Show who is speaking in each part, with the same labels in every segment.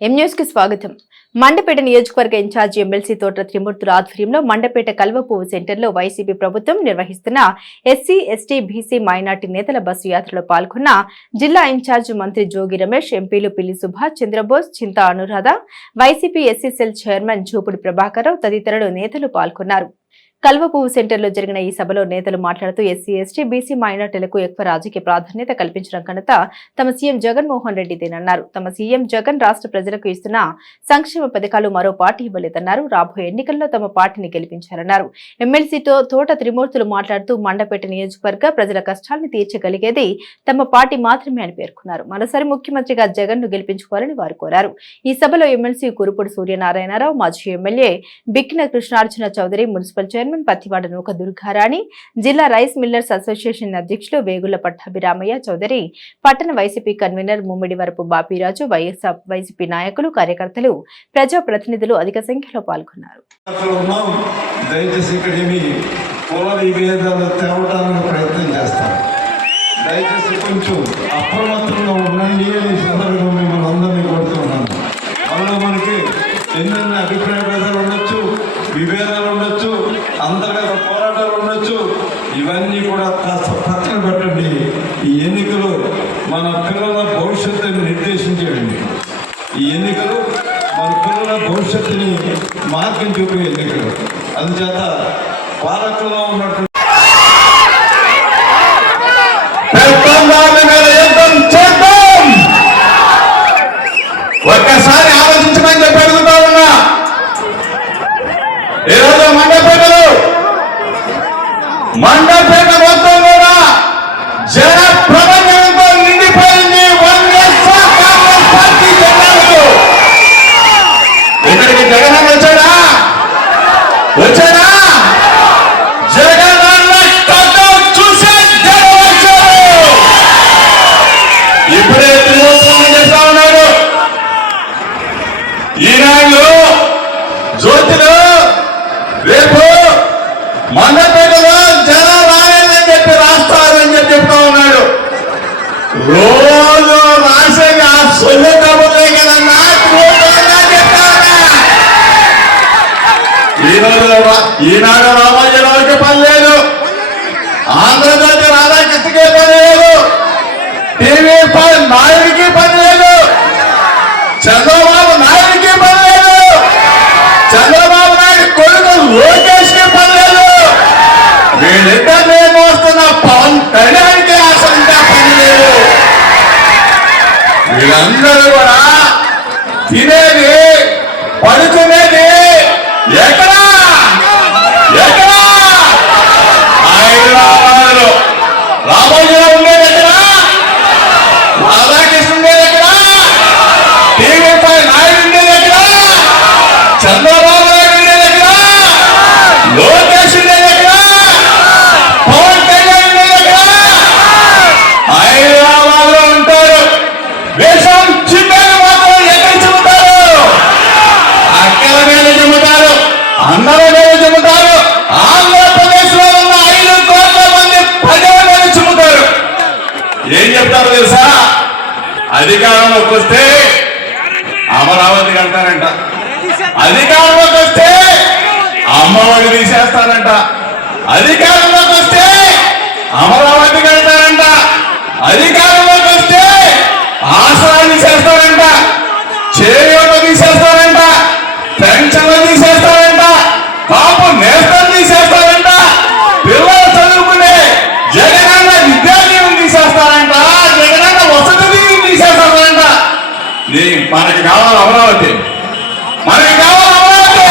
Speaker 1: ఎంన్యూస్కి స్వాగతం. మండపేట నియోజకవర్గ incharge MLC తోట త్రిమూర్తుల ఆధ్వర్యంలో మండపేట కల్వపువ్వు సెంటర్లో వైసీపీ ప్రభుత్వం నిర్వహిస్తున్న ఎస్సీ ఎస్టీ బీసీ మైనార్టీ నేతల బస్సు యాత్రలో పాల్గొన్న జిల్లా ఇన్ఛార్జి మంత్రి జోగి రమేష్ ఎంపీలు Pilli Subhash Chandrabose Chinta Anuradha YCP SC cell chairman Chupudi Prabhakararao తదితరులు నేతలు పాల్గొన్నారు. కల్వపువ్వు సెంటర్లో జరిగిన ఈ సభలో నేతలు మాట్లాడుతూ ఎస్సీ ఎస్టీ బీసీ మైనార్టీలకు ఎక్కువ రాజకీయ ప్రాధాన్యత కల్పించడం ఘనత తమ సీఎం జగన్మోహన్ రెడ్డిదేనన్నారు తమ సీఎం జగన్ రాష్ట్ర ప్రజలకు ఇస్తున్న సంక్షేమ పథకాలు మరో పార్టీ ఇవ్వలేదన్నారు. రాబోయే ఎన్నికల్లో తమ పార్టీని గెలిపించారన్నారు. ఎమ్మెల్సీతో తోట త్రిమూర్తులు మాట్లాడుతూ మండపేట నియోజకవర్గ ప్రజల కష్టాలను తీర్చగలిగేది తమ పార్టీ మాత్రమే అని పేర్కొన్నారు. మరోసారి ముఖ్యమంత్రిగా జగన్ను గెలిపించుకోవాలని వారు కోరారు. ఈ సభలో ఎమ్మెల్సీ కురుపుడు సూర్యనారాయణరావు మాజీ MLA Bikkina Krishnarjuna Chowdary municipal chairman Pattivada Nooka Durgarani జిల్లా రైస్ మిల్లర్స్ అసోసియేషన్ అధ్యక్షులు వేగుల పట్టాభిరామయ్య చౌదరి పట్టణ YCP convener Mummidi Varapu Bapiraju YSR YCP నాయకులు కార్యకర్తలు ప్రజా ప్రతినిధులు అధిక సంఖ్యలో పాల్గొన్నారు.
Speaker 2: దయచేసి కొంచెం అప్రమత్తంగా ఉండండి అని ఈ సందర్భంగా మిమ్మల్ని అందరినీ మన పిల్లల భవిష్యత్తుని మార్గం చూపే ఎన్నికలు. అందుచేత పాలకుల్లో ఉన్నటువంటి
Speaker 3: చేద్దాం ఒక్కసారి ఆలోచించమని చెప్పి అడుగుతా ఉన్నా. ఈరోజు మండపేటలో ఈనాడు రామాజీరావుకి పని లేదు ఆంధ్రజ్యోతి రాధాకృష్ణకే పని లేదు టీవీ పని నాయుడికి పని లేదు చంద్రబాబు నాయుడికి పని లేదు చంద్రబాబు నాయుడు కొడుకు లోకేష్కి పని లేదు వీళ్ళిద్దరినీ మోస్తున్న పవన్ కళ్యాణ్కి అసలు పని లేదు వీళ్ళందరూ కూడా తినేది ఏం చెప్తారు తెలుసా? అధికారంలోకి వస్తే అమరావతి అంటారంట. అధికారంలోకి వస్తే అమ్మఒడి తీసేస్తారంట. అధికారంలోకి వస్తే అమరావతి కడతారంట అధికారంలోకి వస్తే ఆసరా తీసేస్తారంట చేయూత తీసేస్తారంట పెన్షన్లు తీసేస్తారంట కాపు నేస్తం తీసేస్తారంట పిల్లలు చదువుకునే జగనన్న విద్యార్థులను తీసేస్తారంట జగనన్న వసతి దీవెన తీసేస్తారంట నీ మనకి కావాలి అమరావతి. మనకి కావాలి అమరావతి.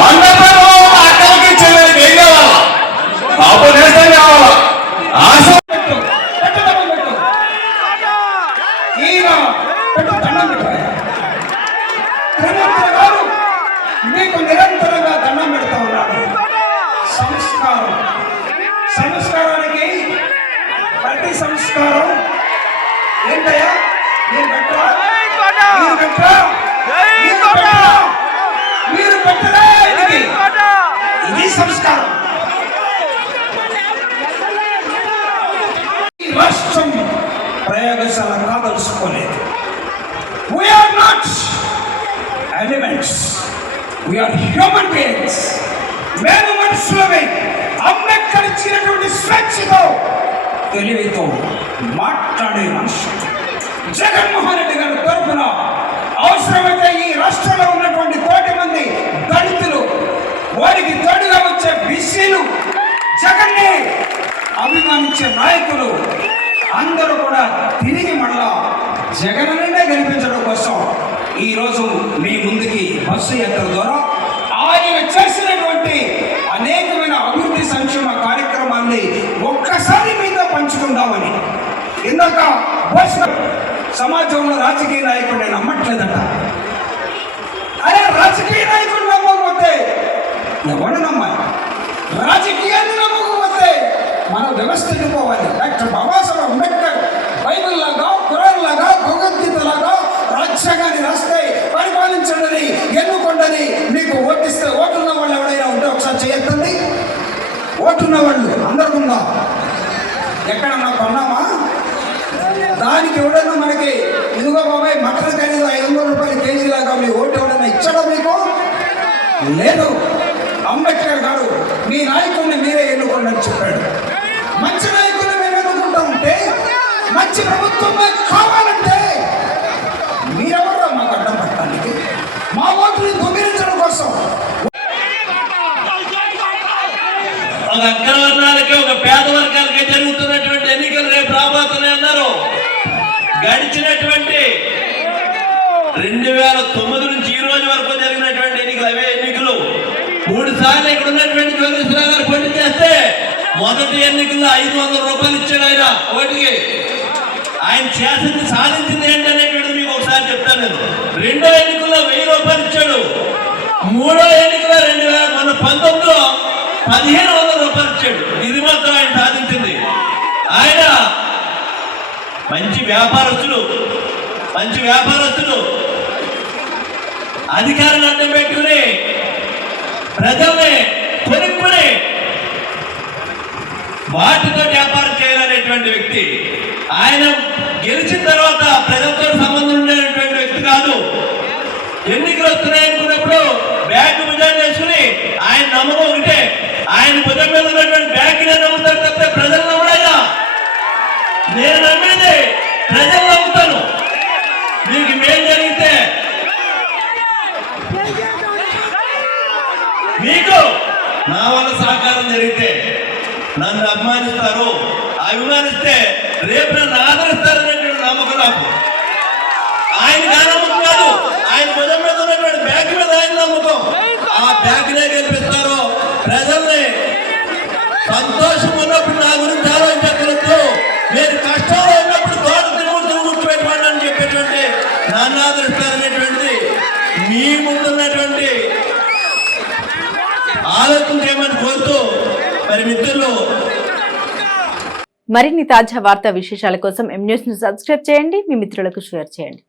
Speaker 3: మండపంలో ఉన్న చెల్లెలకి ఏం కావాలా? కాపు కావాలా? ఆశ
Speaker 4: మీకు నిరంతరంగా దండం పెడతా ఉన్నాడు. సంస్కారం. సంస్కారానికి ప్రతి సంస్కారం ఏంటయ్యా? మీరు ఇది సంస్కారం. రాష్ట్రం ప్రయోగశాల కాదలుచుకోలేదు we are not elements we are human beings మేము మనుషులమే. అంబేద్కర్ ఇచ్చినటువంటి స్వేచ్ఛతో తెలివితో మాట్లాడే మనుషులు. జగన్మోహన్ రెడ్డి గారి తరఫున అవసరమైతే ఈ రాష్ట్రంలో ఉన్నటువంటి కోటి మంది దళితులు వారికి తోడుగా వచ్చే బీసీలు జగన్ని అభిమానించే నాయకులు అందరూ కూడా తిరిగి మళ్ళా జగన్నే గెలిపించడం కోసం ఈరోజు మీ ముందుకి బస్సు యాత్ర ద్వారా ఆయన చేసినటువంటి అనేకమైన అభివృద్ధి సంక్షేమ కార్యక్రమాన్ని ఒక్కసారి మీద పంచుకుందామని. ఇందాక బస్సు సమాజంలో రాజకీయ నాయకుడు నేను నమ్మట్లేదంట. అరే రాజకీయ నాయకుడు నమ్మకపోతే ఎవరు నమ్మాలి? రాజకీయాన్ని నమ్మకపోతే మన వ్యవస్థకి పోవాలి. డాక్టర్ బాబాసాహెబ్ అంబేద్కర్ బైబిల్ లాగా కురాన్ లాగా భగవద్గీత లాగా రాజ్యాంగాన్ని రాస్తే పరిపాలించండి ఎన్నుకొండని మీకు ఓటిస్తే ఓటున్న వాళ్ళు ఎవరైనా ఉంటే ఒకసారి చేయొద్దండి. ఓటున్న వాళ్ళు అందరికుందా ఎక్కడన్నా కొన్నామా? దానికి ఇవ్వడం మనకి ఇదిగో బాబాయ్ మటన్ ఖరీదు ఐదు వందల రూపాయలు కేజీ లాగా మీ ఓటు ఎవడన్నా ఇచ్చడం మీకు? లేదు. అంబేద్కర్ గారు మీ నాయకుడిని మీరే ఎన్నుకోండి అని చెప్పాడు. మంచి నాయకుడిని మేము ఎన్నుకుంటా ఉంటే మంచి ప్రభుత్వం మాకు కావాలంటే మీరెవరో మాకు అడ్డం పట్టడానికి మా ఓటుని దొంగిలించడం కోసం.
Speaker 5: ఒక అగ్రవర్ణాలకి ఒక పేద వర్గాలకి జరుగుతున్నటువంటి ఎన్నికలు రేపు రాబోతున్నాయి అన్నారు. గడిచినటువంటి రెండు వేల తొమ్మిది నుంచి ఈ రోజు వరకు జరిగినటువంటి ఎన్నికలు అవే ఎన్నికలు. మూడు సార్లు ఇక్కడ ఉన్నటువంటి జ్యోతిష్రావు గారు పోటీ చేస్తే మొదటి ఎన్నికల్లో ఐదు వందల రూపాయలు ఇచ్చాడు ఆయన. ఓటికి ఆయన చేసింది సాధించింది ఏంటి అనేటువంటిది మీకు ఒకసారి చెప్తాను నేను. రెండో ఎన్నికల్లో వెయ్యి రూపాయలు ఇచ్చాడు. మూడో ఎన్నికలో రెండు వేల మన పంతొమ్మిదిలో పదిహేను వందల రూపాయలు ఇచ్చాడు. ఇది మాత్రం ఆయన సాధించింది. మంచి వ్యాపారస్తులు మంచి వ్యాపారస్తులు. అధికారులు అడ్డం పెట్టుకుని ప్రజల్ని కొనుక్కుని వాటితో వ్యాపారం చేయాలనేటువంటి వ్యక్తి. ఆయన గెలిచిన తర్వాత ప్రజలతో సంబంధం ఉండేటువంటి వ్యక్తి కాదు. ఎన్నికలు వస్తున్నాయనుకున్నప్పుడు బ్యాగ్ భుజం చేసుకుని ఆయన నమ్మకం ఒకటే ఆయన భుజం మీద ఉన్నటువంటి బ్యాగ్ నమ్ముతారు తప్పితే ప్రజలు నమ్మడాయినా నేను నమ్మేది ప్రజలు నమ్ముతాను మీకు మేలు జరిగితే మీకు నా వల్ల సహకారం జరిగితే నన్ను అభిమానిస్తారు. అభిమానిస్తే రేపు నన్ను ఆదరిస్తారనేటువంటి నమ్మకం నాకు. ఆయన నమ్మకం కాదు ఆయన భుజం మీద ఉన్నటువంటి బ్యాగ్ మీద ఆయన నమ్మకం. ఆ బ్యాగ్నే గెలిపిస్తారు. ప్రజల్ని సంతోషం ఉన్నప్పుడు నా గురించి ఆలోచించగలదు మీరు కష్టంలో చెప్పేటువంటి నన్ను మీ ముందున్నటువంటి ఆలోచన చేయమని కోరుతూ మరి మిత్రులు
Speaker 1: మరిన్ని తాజా వార్తా విశేషాల కోసం ఎం న్యూస్ను సబ్స్క్రైబ్ చేయండి మీ మిత్రులకు షేర్ చేయండి.